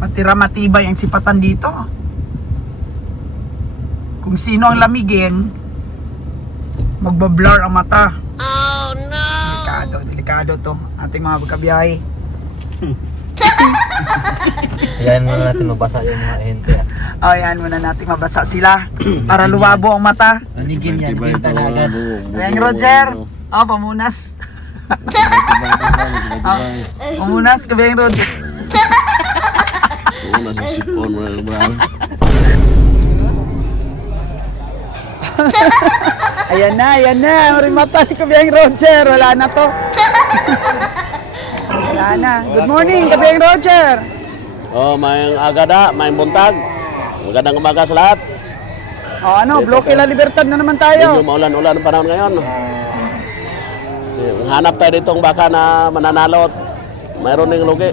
Matira matibay ang sipatan dito. Kung sino ang lamigin, magbablur ang mata. Oh no! Delikado to. Ating mga kabiyahe. Ayan muna natin mabasa yung mga ente. Ayan muna natin mabasa sila para lumabo ang mata. Anigin yan, kita na agad. Ayan Roger. Pamunas. Pamunas, kabiyahe Roger. Nasa sipon mo na bro. Ayan na. Maring mata ni kabiyang Roger. Wala na to. Wala na. Good morning, kabiyang Roger. Oh, may agada, may buntag. Magandang umaga sa lahat. Bloke La Libertad na naman tayo. Medyo maulan-ulan ang panahon ngayon. Hanap tayo ditong baka na mananalo at mayroon ding lugi.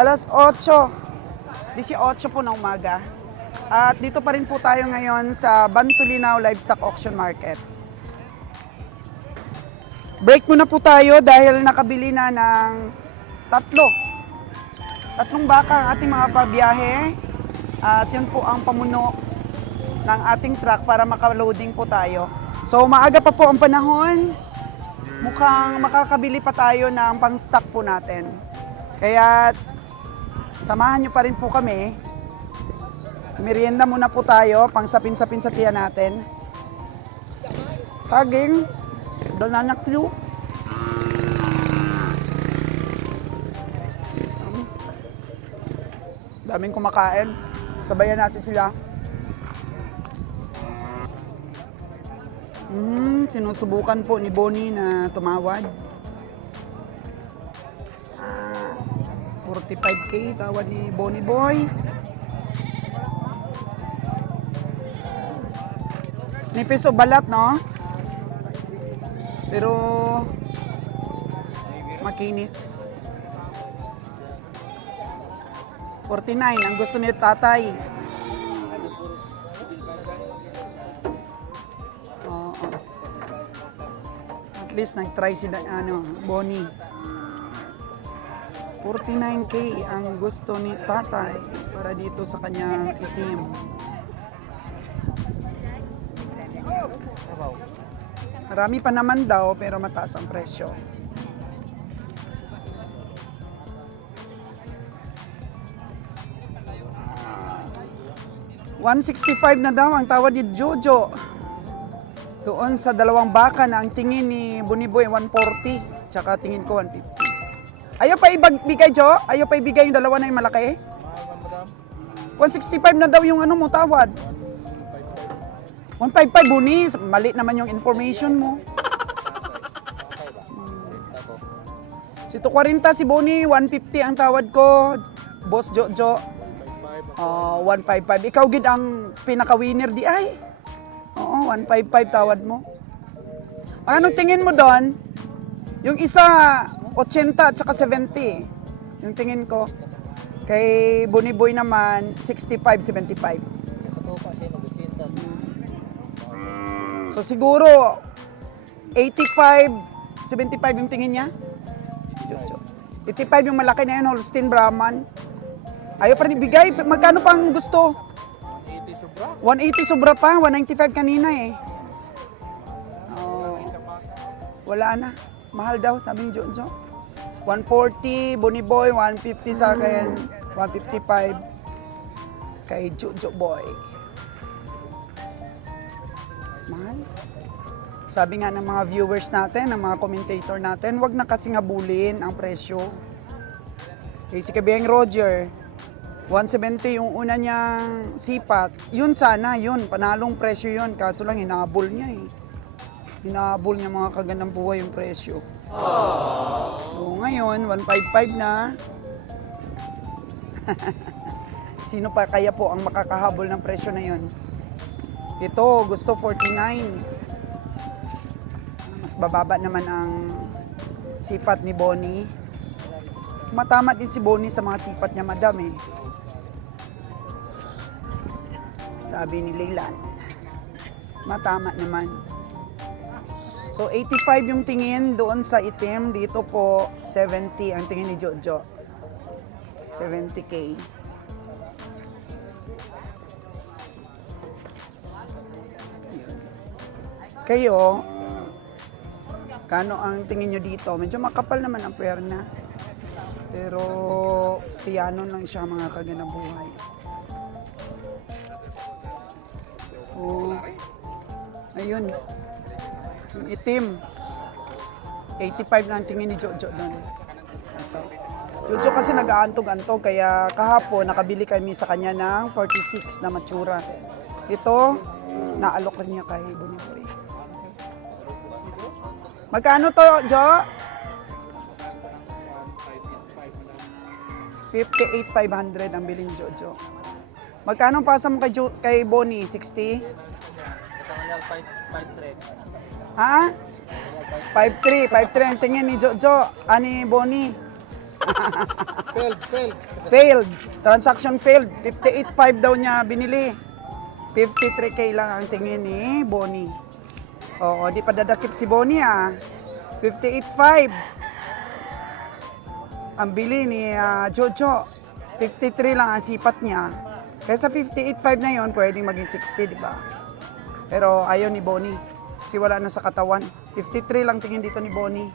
Alas 8. 18 po ng umaga. At dito pa rin po tayo ngayon sa Bantulinaw Livestock Auction Market. Break muna po tayo dahil nakabili na ng tatlong baka ang ating mga pabiyahe. At yun po ang pamuno ng ating truck para makaloading po tayo. So maaga pa po ang panahon. Mukhang makakabili pa tayo ng pang-stock po natin. Kaya samahan nyo pa rin po kami. Merienda muna po tayo, pang sapin-sapin sa tiyan natin. Paging, banana clue. Daming kumakain. Sabayan natin sila. Sinusubukan po ni Bonnie na tumawad. 45K tawad ni Bonnie Boy. Nipis o balat, no? Pero makinis. 49 ang gusto ni tatay. At least nag-try si Bonnie. 49K ang gusto ni tatay para dito sa kanyang itim. Marami pa naman daw pero mataas ang presyo. $165 na daw ang tawad ni Jojo. Doon sa dalawang baka na ang tingin ni Buniboy 140, tsaka tingin ko 150. Ayaw pa ibigay, Jo? Ayaw pa ibigay yung dalawa na yung malaki? 165 na daw yung mo tawad. 155, Bunis. Mali naman yung information mo. Si 240 si Bonnie, 150 ang tawad ko. Boss Jojo. 155. Ikaw gid ang pinaka-winner di ay. Oo, 155 tawad mo. Ano tingin mo doon? Yung isa 80 at saka 70. Yung tingin ko. Kay Bonnie Boy naman 65, 75. So siguro 85, 75 yung tingin niya. 85 yung malaki na yun, Holstein Brahman. Ayaw pa rin ibigay. Magkano pang gusto? 180 sobra pa. 195 kanina eh. Oh, wala na. Mahal daw, sabing Jojo. 140, Bonnie Boy, 150 sa akin, 155 kay Jojo Boy. Mahal. Sabi nga ng mga viewers natin, ng mga commentator natin, wag na kasing habulin ang presyo. Kay si Kabiyang Roger, 170 yung una niyang sipat. Yun sana, yun. Panalong presyo yun. Kaso lang, hinahabol niya eh. Hinahabol niya mga kagandang buhay yung presyo. So ngayon, 155 na. Sino pa kaya po ang makakahabol ng presyo na yun? Ito, gusto 49. Mas bababa naman ang sipat ni Bonnie. Matama din si Bonnie sa mga sipat niya, madam eh. Sabi ni Leyland. Matama naman. So 85 yung tingin doon sa itim. Dito po 70 ang tingin ni Jojo. 70K. Kayo, kano ang tingin nyo dito? Medyo makapal naman ang perna. Pero piano lang siya mga kaganang buhay. Oh, ayun. Yung itim. 85 na ang tingin ni Jojo doon. Ito. Jojo kasi nag-aantog-antog kaya kahapon nakabili kami sa kanya ng 46 na matsura. Ito, naalok rin niya kay Boniboy. Magkano to, Jo? 58,500 ang bilhin Jojo. Magkano pasa mo kay Bonnie? 60? Ha? 5,300 ang tingin ni Jojo. Ani Bonnie? Failed. Transaction failed. 58,500 daw niya binili. 53K lang ang tingin ni Bonnie. Oo, di pa dadakip si Bonnie ah. 58,500. Ang bili ni Jojo. 53 lang ang sipat niya. Kaya sa 58,500 na yon pwedeng maging 60, di ba? Pero ayaw ni Bonnie. Kasi wala na sa katawan. 53 lang tingin dito ni Bonnie.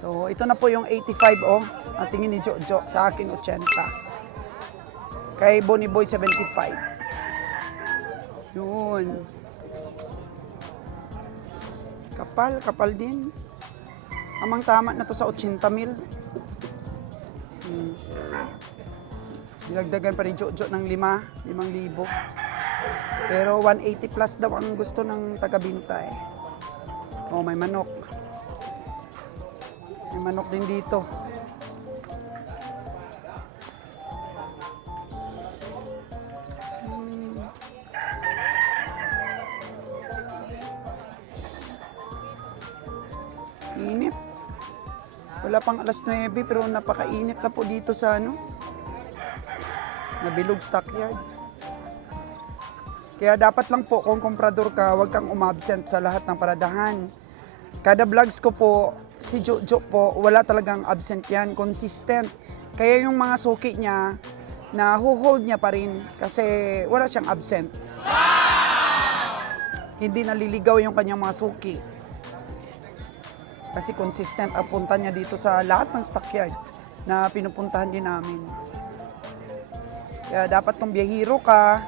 So, ito na po yung 85, oh. Ang tingin ni Jojo. Sa akin, 80. Kay Bonnie Boy, 75. Yun. Kapal din. Amang tama na to sa 80,000. Nilagdagan pa ni Jojo ng 5,000. Pero 180 plus daw ang gusto ng taga-binta eh. Oh, may manok. May manok din dito. Init. Wala pang alas 9 pero napakainit na po dito sa Nabilog Stockyard. Kaya dapat lang po kung komprador ka, huwag kang umabsent sa lahat ng paradahan. Kada vlogs ko po, si Jojo po, wala talagang absent yan, consistent. Kaya yung mga suki niya, na-hold niya pa rin kasi wala siyang absent. Hindi naliligaw yung kanyang mga suki. Kasi consistent ang punta niya dito sa lahat ng stockyard na pinupuntahan din namin. Kaya dapat kung biyahero ka,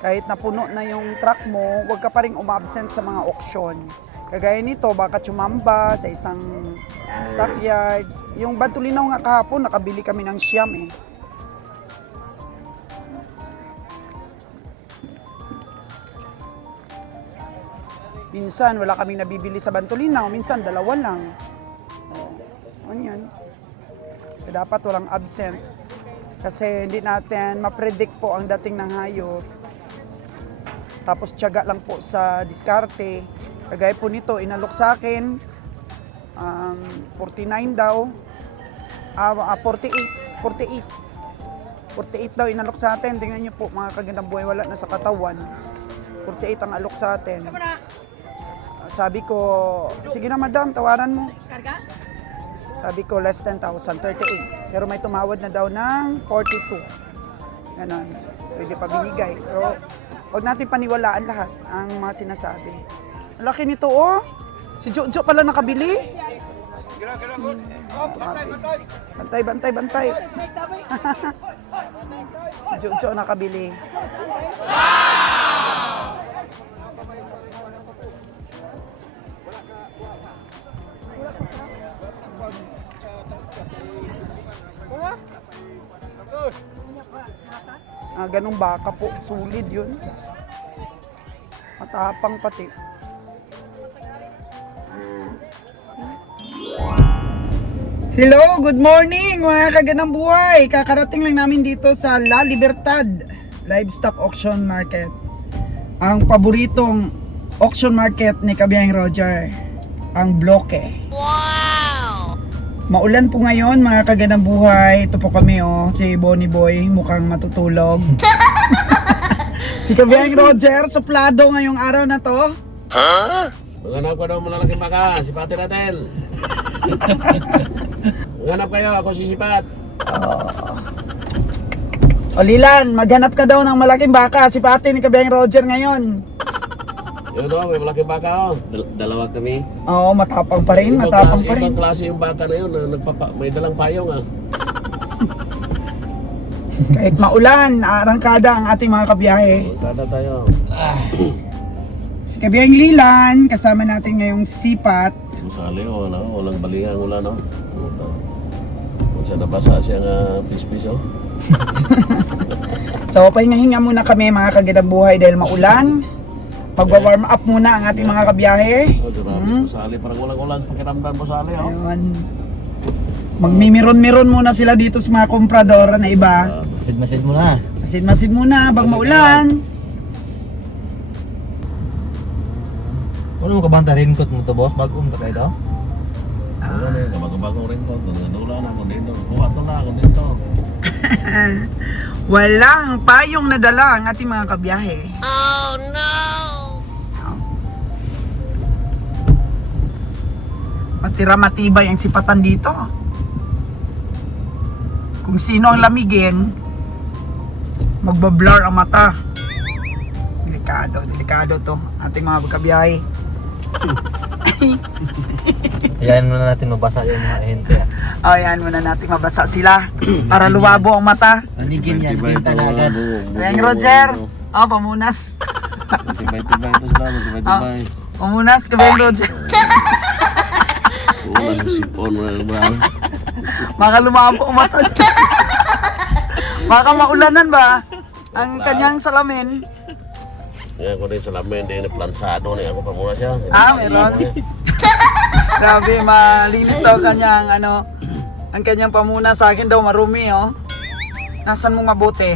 kahit napuno na yung truck mo, huwag ka pa rin umabsent sa mga auction. Kagaya nito, baka tsumamba sa isang stockyard. Yung Bantulinaw nga kahapon, nakabili kami ng siyam eh. Minsan, wala kaming nabibili sa Bantulinaw. Minsan, 2 lang. Ano yan? So, dapat walang absent. Kasi hindi natin ma-predict po ang dating ng hayop. Tapos, tiyaga lang po sa diskarte. Kagaya po nito, inalok sa akin. 49 daw. 48 daw inalok sa atin. Tingnan niyo po, mga kagandang buhay, wala na sa katawan. 48 ang alok sa atin. Sabi ko, sige na madam, tawaran mo. Sabi ko, less 10,000, 38. Pero may tumawad na daw ng 42. Ganon. Pwede pa binigay. Pero huwag natin paniwalaan lahat ang mga sinasabi. Ang laki nito, oh. Si Jojo pala nakabili. Bantay. Si Jojo nakabili. Ganong baka po, solid yun. Matapang pati. Hello, good morning mga kaganang buhay. Kakarating lang namin dito sa La Libertad Livestock Auction Market. ang paboritong auction market ni Kabiyahing Roger, ang Bloque. Wow! Maulan po ngayon mga kagandang buhay. Ito po kami si Bonnie Boy mukhang matutulog. Si Kabiyahing Roger, suplado ngayong araw na to. Ha? Maghanap ka daw malalaking baka, sipatin natin. Maghanap kayo, ako sisipat. O Lilan, maghanap ka daw ng malaking baka. Sipatin ni Kabiyahing Roger ngayon. Yun o, may malaking baka o. Dalawa kami. Oo, matapang pa rin, matapang pa rin. Ibang klase yung baka na yun, may dalang payong ah. Kahit maulan, arangkada ang ating mga kabiyahe. Magkada tayo. Si Kabiyahing Lilan, kasama natin ngayong sipat. Masali o, walang balingang ulan o. Kung siya nabasa siya nga pispis o. So, pahinga-hinga muna kami mga kagandang buhay dahil maulan. Magwa-warm up muna ang ating mga kabiyahe. O, grabe, masali. Parang walang ulan sa pakiramdam masali o. Ayun. Magmimiron-miron muna sila dito sa mga komprador na iba. Masid mo na. Masid-masid muna habang maulan. Ano mo kabanta raincoat mo to boss? Bago mo tayo daw? Wala na yun, kabag-bagong rin ko. Nandula na ako dito. Kuha to na ako dito. Walang payong nadala ang ating mga kabiyahe. Matira matibay ang sipatan dito. Kung sino ang lamigin, magbablur ang mata. Delikado to ating mga kabiyahe. Ayan muna natin mabasa yung mga ahente. Ayan muna natin mabasa sila para lumabo ang mata. Anigin yan, Tibay hinta ito, na agad. Ayan Roger, pamunas. Tibay-tibay ito sila, tibay-tibay. Pamunas, Kabiyahing Roger. Wala yung sipon, wala. Baka lumabo ang mata. Baka maulanan ba ang kanyang salamin? Ngayon ko din sa lamin, din plansado ni ako pa muna siya. Meron. Grabe, malinis daw kanyang ang kanyang pamuna sa akin daw marumi Nasaan mo mabuti?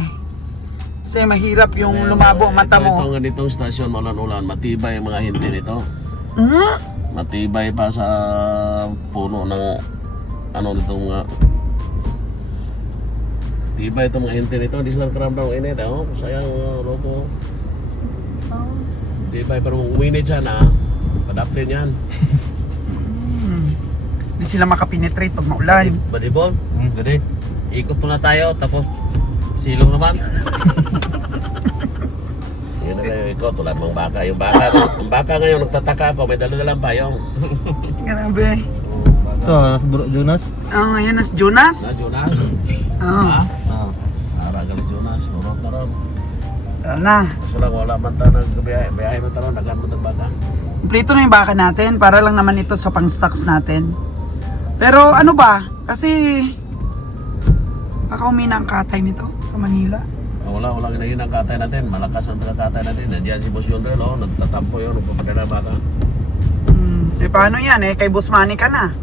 Kasi mahirap yung lumabo ang mata mo. Ito nga ditong stasyon, maulan-ulan, matibay ang mga hindi nito. Matibay pa sa puno ng nitong mga tibay itong mga hindi nito. Hindi sila karamdam ng init. Sayang lobo. Tibay pero uminit siya na padapin yan. Hindi sila makapenetrate pag maulan. Balibon? Gede. Ikot muna tayo tapos silong naman. Yun na kayo ikot, tulad mong baka. Yung baka ngayon nagtataka ako, may dala-dalang payong. Grabe. Ito, Bro Jonas. Ayan na si Jonas. Na Jonas? Ah, Ara galing Jonas, urot na ron. tara na. Kasi lang wala man ta nagbiyahe man ta ron, naglan man tag baka. Kumplito na yung baka natin para lang naman ito sa pang-stocks natin. Pero ano ba? Kasi baka umina ang katay nito sa Manila. Wala ginahin ang katay natin, malakas ang katay natin. Nandiyan si Boss Yondel, nagtatampo yun, nagpapadala baka. Paano yan Kay Boss Manny ka na.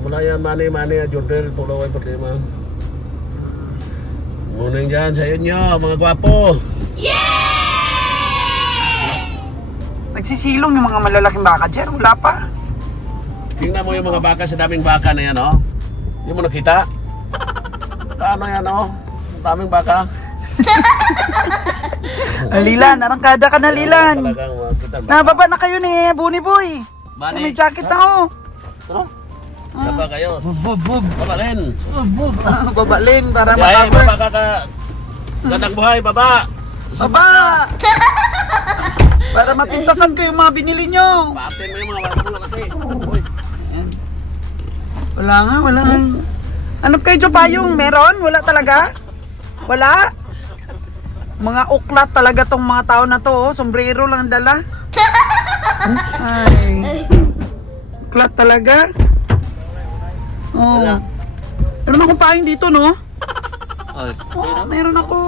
Mula yan, mani, Yondel, tulaway problema. Munang dyan sa inyo, mga gwapo. Nagsisilong yung mga malalaking baka dyan. Wala pa. Tingnan mo yung mga baka sa daming baka na yan, Yung mo nakita? Paano yan, Ang daming baka. Lilan, arangkada ka na Lilan. Talagang makita baka. Nababa na kayo ni Bonnie Boy. Manny. May jacket na Tara. Baba kayo. Bub. Babalin. Babalin para Biyahe, makabar. baba ka. Gandang buhay, baba. Baba! Para mapintasan ko yung mga binili nyo. Paatin mo yung mga baka mga laki. Uy. Wala nga. Hanap kayo dyan payong? Meron? Wala talaga? Wala? Mga uklat talaga tong mga tao na to. Sombrero lang ang dala. Ay. Uklat talaga. Meron akong payong dito, no? Meron ako.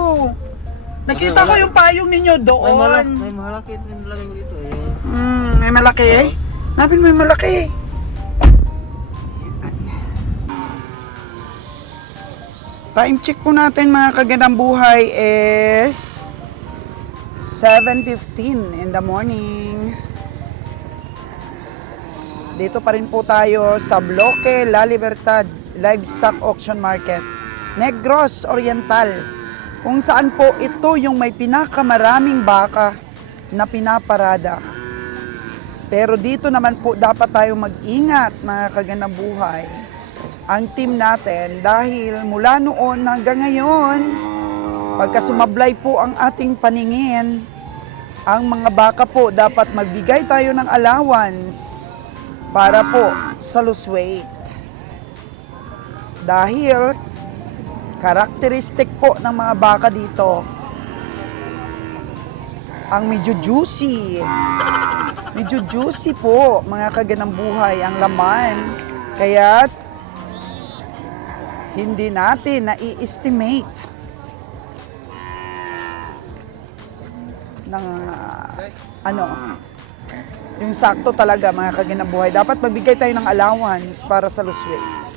Nakita ko yung payong ninyo doon. May malaki din lagay ko dito May malaki Napin may malaki. Time check po natin mga kagandang buhay is 7:15 in the morning. Dito pa rin po tayo sa Bloque La Libertad Livestock Auction Market, Negros Oriental, kung saan po ito yung may pinakamaraming baka na pinaparada. Pero dito naman po dapat tayo mag-ingat, mga kaganabuhay, ang team natin, dahil mula noon hanggang ngayon, pagka sumablay po ang ating paningin, ang mga baka po dapat magbigay tayo ng allowance para po sa loose weight. Dahil karakteristik po ng mga baka dito, ang medyo juicy. Medyo juicy po, mga kaganambuhay, ang laman. Kaya hindi natin na-i-estimate ng yung sakto talaga, mga kaginabuhay. Dapat magbigay tayo ng allowance para sa loose weight.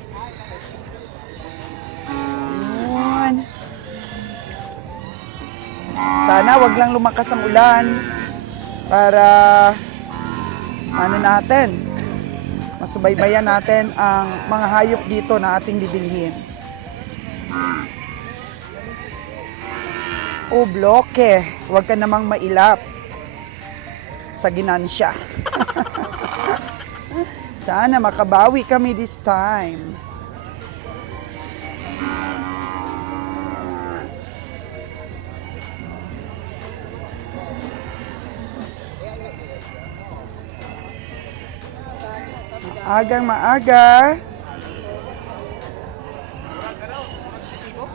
Yun. Sana wag lang lumakas ang ulan para masubaybayan natin ang mga hayop dito na ating bibilhin. O Bloque, wag ka namang mailap sa ginansya. Sana makabawi kami this time. Maagang maaga.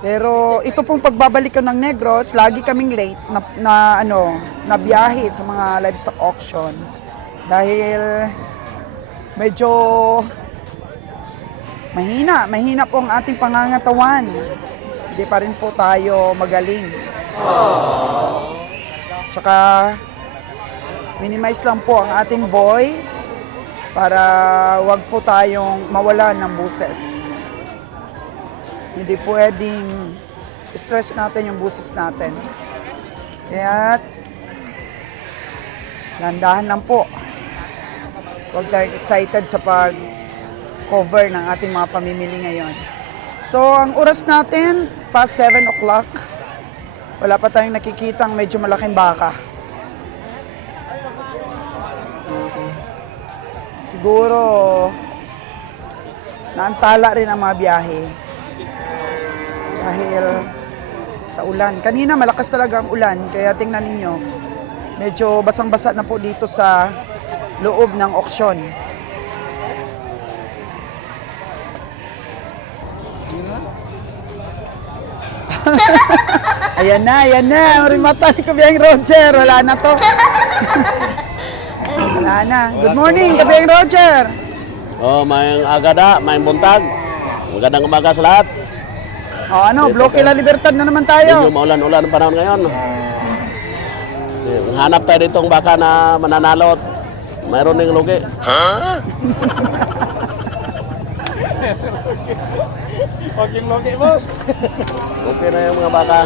Pero ito pong pagbabalik ko ng Negros, lagi kaming late na biyahe sa mga livestock auction. Dahil medyo mahina po ang ating pangangatawan. Hindi pa rin po tayo magaling. Tsaka minimize lang po ang ating voice para wag po tayong mawalan ng boses. Hindi pwedeng stress natin yung boses natin. Kaya landahan lang po. Huwag tayong excited sa pag-cover ng ating mga pamimili ngayon. So, ang oras natin, past 7 o'clock. Wala pa tayong nakikitang medyo malaking baka. Siguro, naantala rin ang mga biyahe. Dahil sa ulan. Kanina malakas talaga ang ulan, kaya tingnan ninyo, medyo basang-basa na po dito sa loob ng auksyon. Ayan na. Marimata ni Kabiyang Roger. Wala na to. Wala na. Good morning, Kabiyang Roger. Oh, may agada, may buntag. Magandang umaga sa lahat. Bloque La Libertad na naman tayo. Medyo maulan-ulan ang panahon ngayon. Hanap tayo ditong baka na mananalo at mayroon ding lugi. Huwag yung logi, boss. Okay na yung mga baka.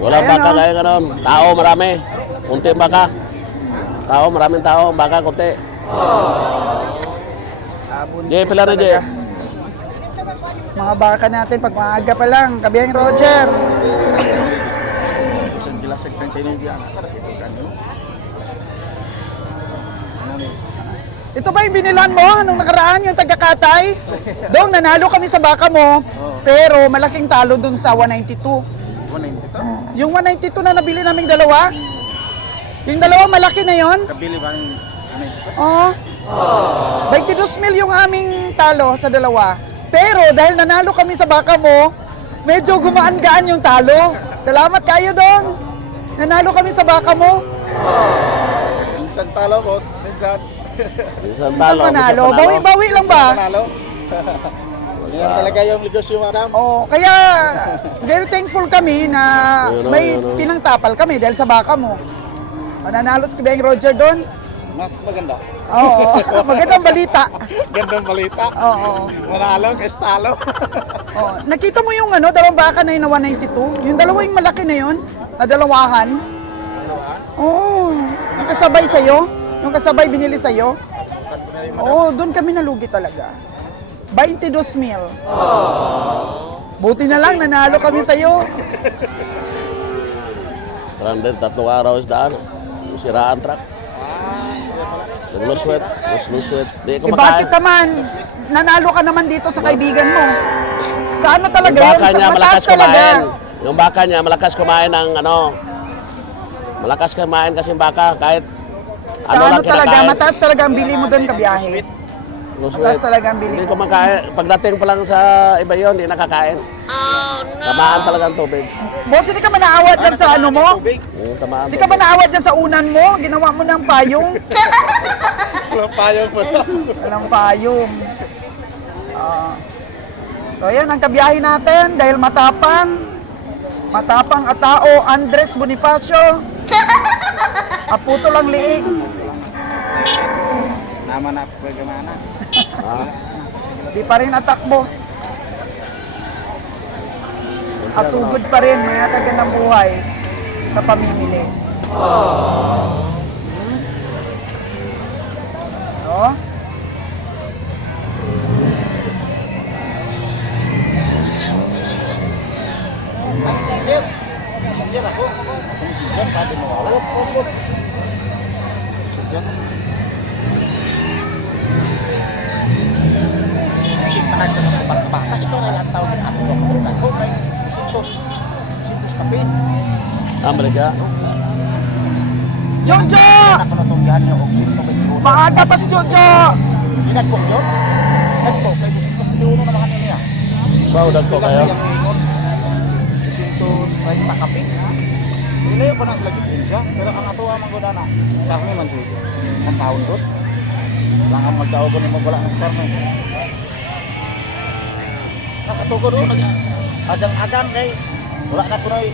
Wala Ayan, baka oh. kaya gano'n. Tao marami. Kunti ang baka. Maraming tao. Baka kunti. Buntis Jay, pila na talaga. Jay. Mga baka natin pag maaga pa lang. Kabiyang Roger. Isang gilasag ng tinibiyang. Ito ba yung binilan mo nung nakaraan, yung taga-Katay? Dong, nanalo kami sa baka mo, pero malaking talo dun sa 192. 190 to? Yung 192 na nabili naming dalawa, yung dalawa malaki na yon. Kabili ba ang 190 to? Oh. 22 mil yung aming talo sa dalawa. Pero dahil nanalo kami sa baka mo, medyo gumaan-gaan yung talo. Salamat kayo, Dong. Nanalo kami sa baka mo. Minsan talo, boss. Minsan. Minsan Minsan panalo. Bawi-bawi lang ba? Panalo. Yan talaga yung negosyo, madam. Oh, kaya very thankful kami na may pinangtapal kami dahil sa baka mo. Mananalo si Kabiyang Roger doon. Mas maganda. Oo, magandang balita. Gandang balita. Oo. Manalo, estalo. Oo. Nakita mo yung dalawang baka na yun na 192? Yung dalawa yung malaki na yun, na dalawahan. Oo. Yung kasabay sa'yo, yung kasabay binili sa'yo. Oo, doon kami nalugi talaga. 22,000. Buti na lang, nanalo kami sa'yo. Stranded, 3 araw isdaan. Siraan truck. Nagluswet. Di ko Eh bakit naman? Nanalo ka naman dito sa kaibigan mo. Sa ano talaga Yung yun? baka Sa niya mataas malakas talaga. kumain. Yung baka niya malakas kumain ng malakas kumain kasi yung baka kahit Sa ano talaga? kinakain. Mataas talaga ang bili mo doon kabiyahe. Luswet. Mataas talaga ang bili Hindi mo. ko makain. Pagdating pa lang sa iba yon, hindi nakakain. Oh, no! Tamaan talaga ang tubig. Boss, hindi ka ba naawa dyan sa ano mo? Tamaan Hindi ka ba naawa dyan sa unan mo? Ginawa mo ng payong? Walang payong po to. Walang payong. So yan ang kabiyahe natin dahil matapang. Matapang at tao, Andres Bonifacio. Aputo lang liig. Naman na bagaimana. Di pa rin atakbo. Asugod pa rin, mga taga ng buhay sa pamimili. No? Sir ako. Sir, sabi mo. Opo. Panagdan ng pagbata. Ito na lang tawag ng ako kay Sintos Kapin. Amerika. Jojo! Ako na itong yan yung Sintos Kapin. Maaga pa si Jojo! Nagpok yun? Nagpok kay Sintos Kapin na mga niya. Baudag ko kayo. Sintos Kapin. Nilayo ko na sila gitin siya. Pero ang atuwa man ko na na. Karne man siya. Ang taon doon. Langan magtao ko ni magwala ng skarne. Nakatuko doon, agang-agang kay wala na ko na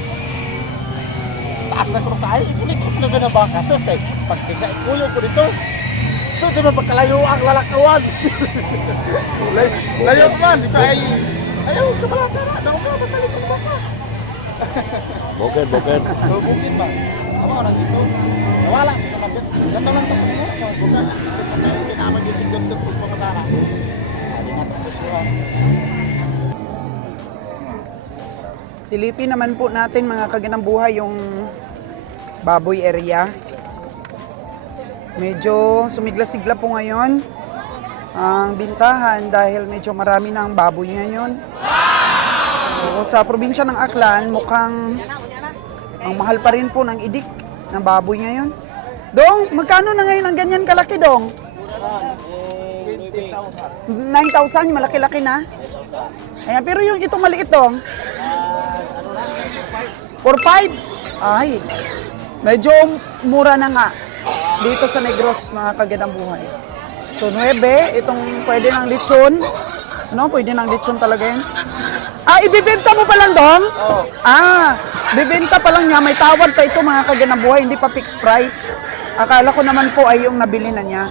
taas na ko na kayo, ulit ko na binabaka sos kay pagkisa ikuyo ko dito so di ba pagkalayo ang lalakawan layo man, di ba ay ayaw, kabala ka na, daw ka, basta lito ko baka Bukid. so bukid ba, ako na dito nawala ko na kapit, ganda lang tapos mo sa bukan, isip na tayo kinaman yung si Ganda kung pamatara ali nga tapos yun. Silipin naman po natin mga kaginambuhay yung baboy area. Medyo sumigla-sigla po ngayon ang bintahan dahil medyo marami na ang baboy ngayon. So, sa probinsya ng Aklan, mukhang ang mahal pa rin po ng idik ng baboy ngayon. Dong, magkano na ngayon ang ganyan kalaki, Dong? 9,000, yung malaki-laki na. Ayan, pero yung itong maliit, Dong? 4-5? Ay, medyo mura na nga dito sa Negros, mga kagandang buhay. So, 9, itong pwede ng lechon. Ano, pwede ng lechon talaga yan. Ah, ibibenta mo pa lang, Dong? Oo. Ah, bibenta pa lang niya. May tawad pa ito, mga kagandang buhay. Hindi pa fixed price. Akala ko naman po ay yung nabili na niya.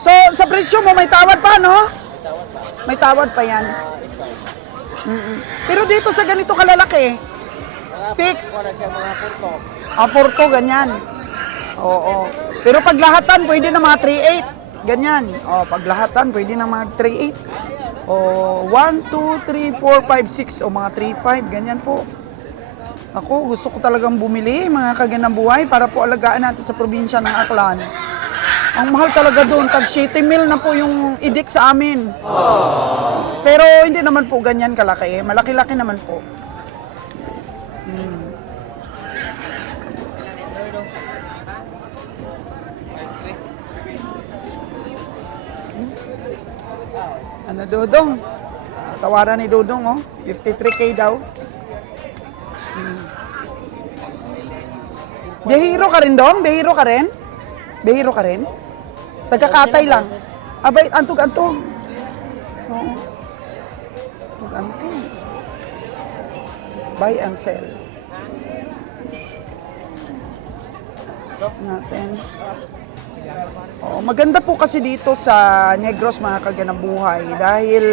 So, sa presyo mo, may tawad pa, no? May tawad pa yan. Pero dito sa ganito kalalaki, fix. Porto, ganyan. Oo. Pero paglahatan, pwede na mga 3.8. Ganyan. O, paglahatan, pwede na mga 3.8. O, 1, 2, 3, 4, 5, 6. O, mga 3.5. Ganyan po. Ako, gusto ko talagang bumili, mga kagandang buhay, para po alagaan natin sa probinsya ng Aklan. Ang mahal talaga doon. Tag 7 mil na po yung idik sa amin. Pero hindi naman po ganyan kalaki. Malaki-laki naman po. Ano, Dodong? Tawaran ni Dodong, oh. 53K daw. Behiro ka rin, Dong? Behiro ka rin? Behiro ka rin? Tagakatay lang. Abay, antog-antog. Oo. Antog-antog. Buy and sell. Natin. Maganda po kasi dito sa Negros mga kaganabuhay dahil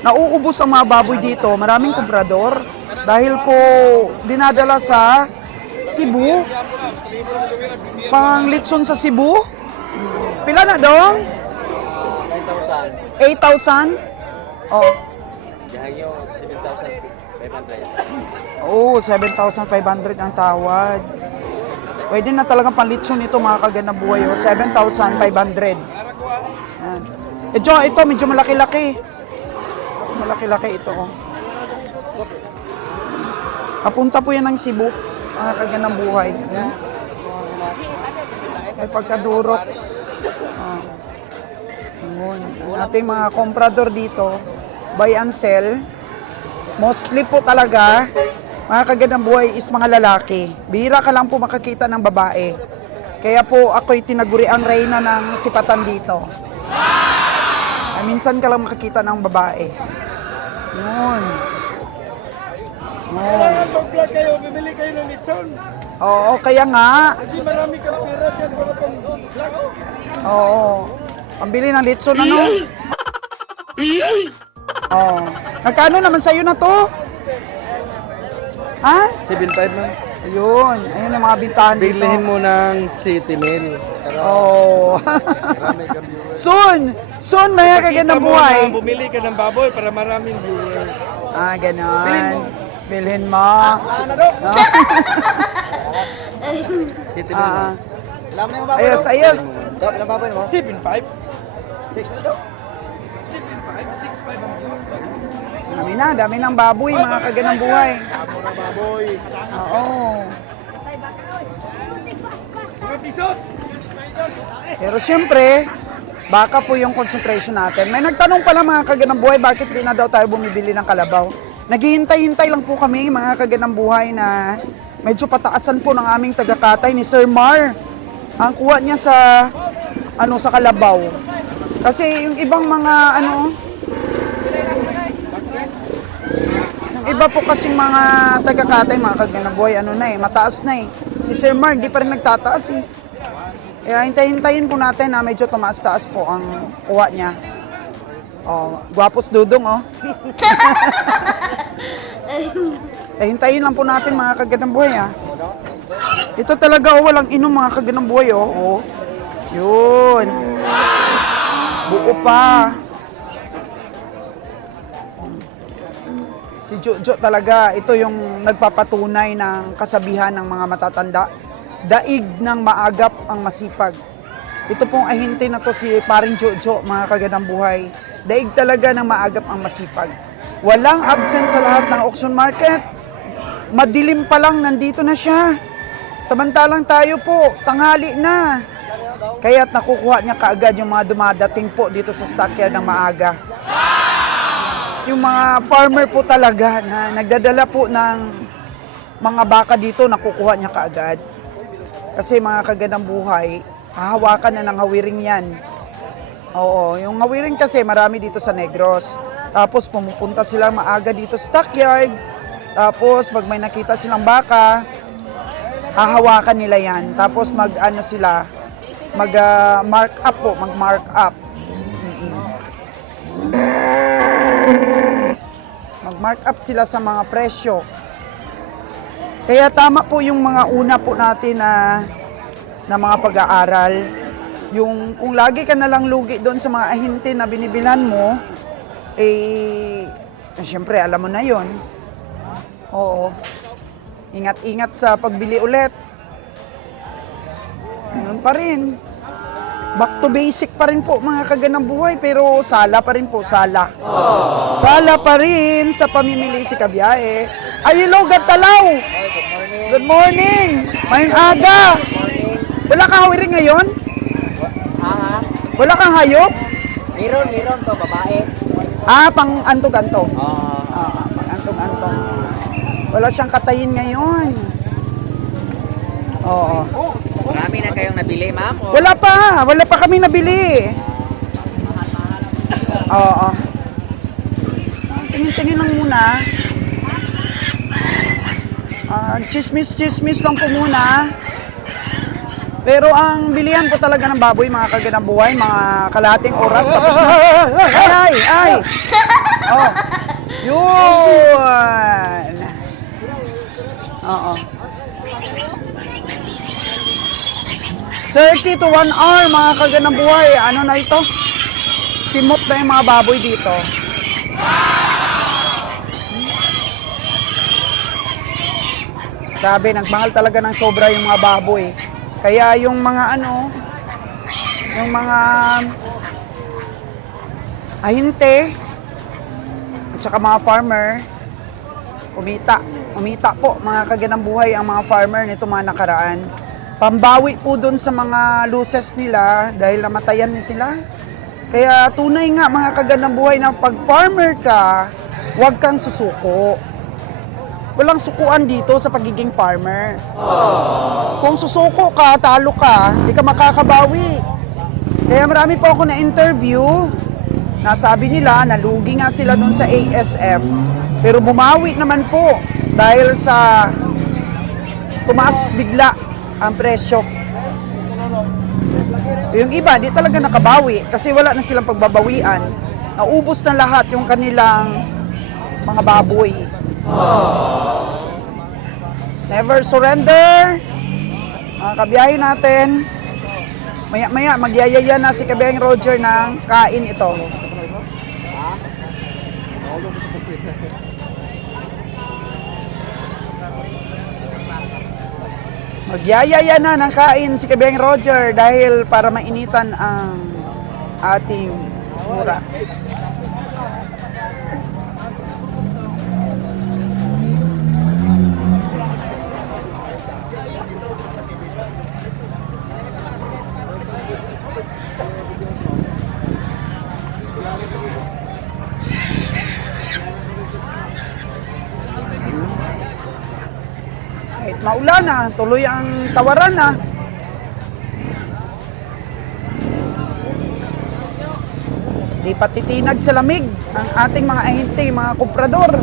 nauubos ang mga baboy dito. Maraming komprador dahil po dinadala sa Cebu. Pang litson sa Cebu. Pila na dong? 8,000. Oh. Oh, 7,500 ang tawad. Pwede na talagang panlitson ito mga kaganabuhay. 7,500. Yan. Ito medyo malaki-laki. Malaki-laki ito. Oh. Papunta po yan ng Cebu, mga kaganabuhay. May pagkadurok. Yun. Ang ating mga komprador dito, buy and sell. Mostly po talaga, mga kaganabuhay is mga lalaki. Bihira ka lang po makakita ng babae. Kaya po ako'y tinaguri ang reyna ng sipatan dito. Ay, minsan ka lang makakita ng babae. Yun. Kailangan mag-vlog kayo, bibili kayo ng litson. Oo, kaya nga. Kasi marami kang pera dyan para pang vlog. Oo. Pambili ng litson ano? Oo. Nagkano naman sa'yo na to? Ha? 7.5 man. Ayun. Ayun ang mga bintahan dito. Bilihin mo ng City Mail. Oo. Soon, may kagandang buhay. Bumili ka ng baboy para maraming viewers. Ah, ganon. Bilhin mo. City Mail. Ah, Alam mo na yung baboy ayos, daw? ayos. Ilang baboy mo? 7.5. 6 na daw. 7.5, 6.5 ang Dami ng baboy, mga kagandang buhay. Amo na baboy. Oo. Pero siyempre, baka po yung concentration natin. May nagtanong pala mga kagandang buhay, bakit di na daw tayo bumibili ng kalabaw? Naghihintay-hintay lang po kami mga kagandang buhay na medyo pataasan po ng aming tagakatay ni Sir Mar. Ang kuha niya sa sa kalabaw. Kasi yung ibang mga yung iba po kasing mga tagakatay, mga kagandang buhay, mataas na eh. Si Sir Mar, hindi pa rin nagtataas eh. Kaya hintayin po natin na medyo tumaas-taas po ang kuha niya. Oh, gwapos dudong oh. Hintayin lang po natin mga kagandang buhay ah. Ito talaga oh, walang inom mga kagandang buhay oh. Oh. Yun. Buo pa. Si Jojo talaga, ito yung nagpapatunay ng kasabihan ng mga matatanda. Daig ng maagap ang masipag. Ito pong ahinte na to si paring Jojo, mga kagandang buhay. Daig talaga ng maagap ang masipag. Walang absent sa lahat ng auction market. Madilim pa lang, nandito na siya. Samantalang tayo po, tanghali na. Kaya't nakukuha niya kaagad yung mga dumadating po dito sa stockyard ng maaga. Yung mga farmer po talaga na nagdadala po ng mga baka dito, nakukuha niya kaagad. Kasi mga kagandang buhay, hahawakan na ng hawiring yan. Oo, yung hawiring kasi marami dito sa Negros. Tapos pumupunta sila maaga dito sa stockyard. Tapos pag may nakita silang baka, hahawakan nila yan. Tapos mag-mark up po, mag-mark up. Mag-mark up sila sa mga presyo. Kaya tama po yung mga una po natin na mga pag-aaral. Yung kung lagi ka na lang lugi doon sa mga ahente na binibilan mo, siyempre alam mo na yon. Oo. Ingat-ingat sa pagbili ulit. Ganun pa rin. Back to basic pa rin po mga kagandang buhay, pero sala pa rin po, sala. Sala pa rin sa pamimili si Kabiyahe. Ay, hello, Gatalaw! Good morning! Mayong aga! Wala kang hawirin ngayon? Wala kang hayop? Meron to, babae. Pang antog-antog. Pang antog-antog. Wala siyang katayin ngayon. Oo. Marami na kayong nabili, ma'am? O? Wala pa kami nabili. Oo. Tingin-tingin lang muna. Chismis lang po muna. Pero ang bilihan po talaga ng baboy, mga kaganang buhay, mga kalahating oras, tapos na. Ay! Oh. Yun! Oo. 30 to 1 hour, mga kaganang buhay. Ano na ito? Simot na yung mga baboy dito. Grabe, nagmahal talaga ng sobra yung mga baboy. Kaya yung mga yung mga ahinte, at saka mga farmer, umita po, mga kaganang buhay ang mga farmer nito mga nakaraan. Pambawi po dun sa mga losses nila dahil namatayan ni sila. Kaya tunay nga mga kaganang buhay na pag farmer ka, huwag kang susuko. Walang sukuan dito sa pagiging farmer. Kung susuko ka, talo ka, hindi ka makakabawi. Kaya marami po ako na-interview, nasabi nila, nalugi nga sila dun sa ASF. Pero bumawi naman po dahil sa tumaas bigla ang presyo. Yung iba, di talaga nakabawi kasi wala na silang pagbabawian. Naubos na lahat yung kanilang mga baboy. Never surrender. Mga kabiyahe natin. Maya-maya, magyayaya na si Kabiyahing Roger ng kain ito. Magyayaya na ng kain si Kabiyahing Roger dahil para mainitan ang ating sikmura. Kahit maulan na, tuloy ang tawaran na. Di pa titinag sa lamig ang ating mga ahente, mga komprador.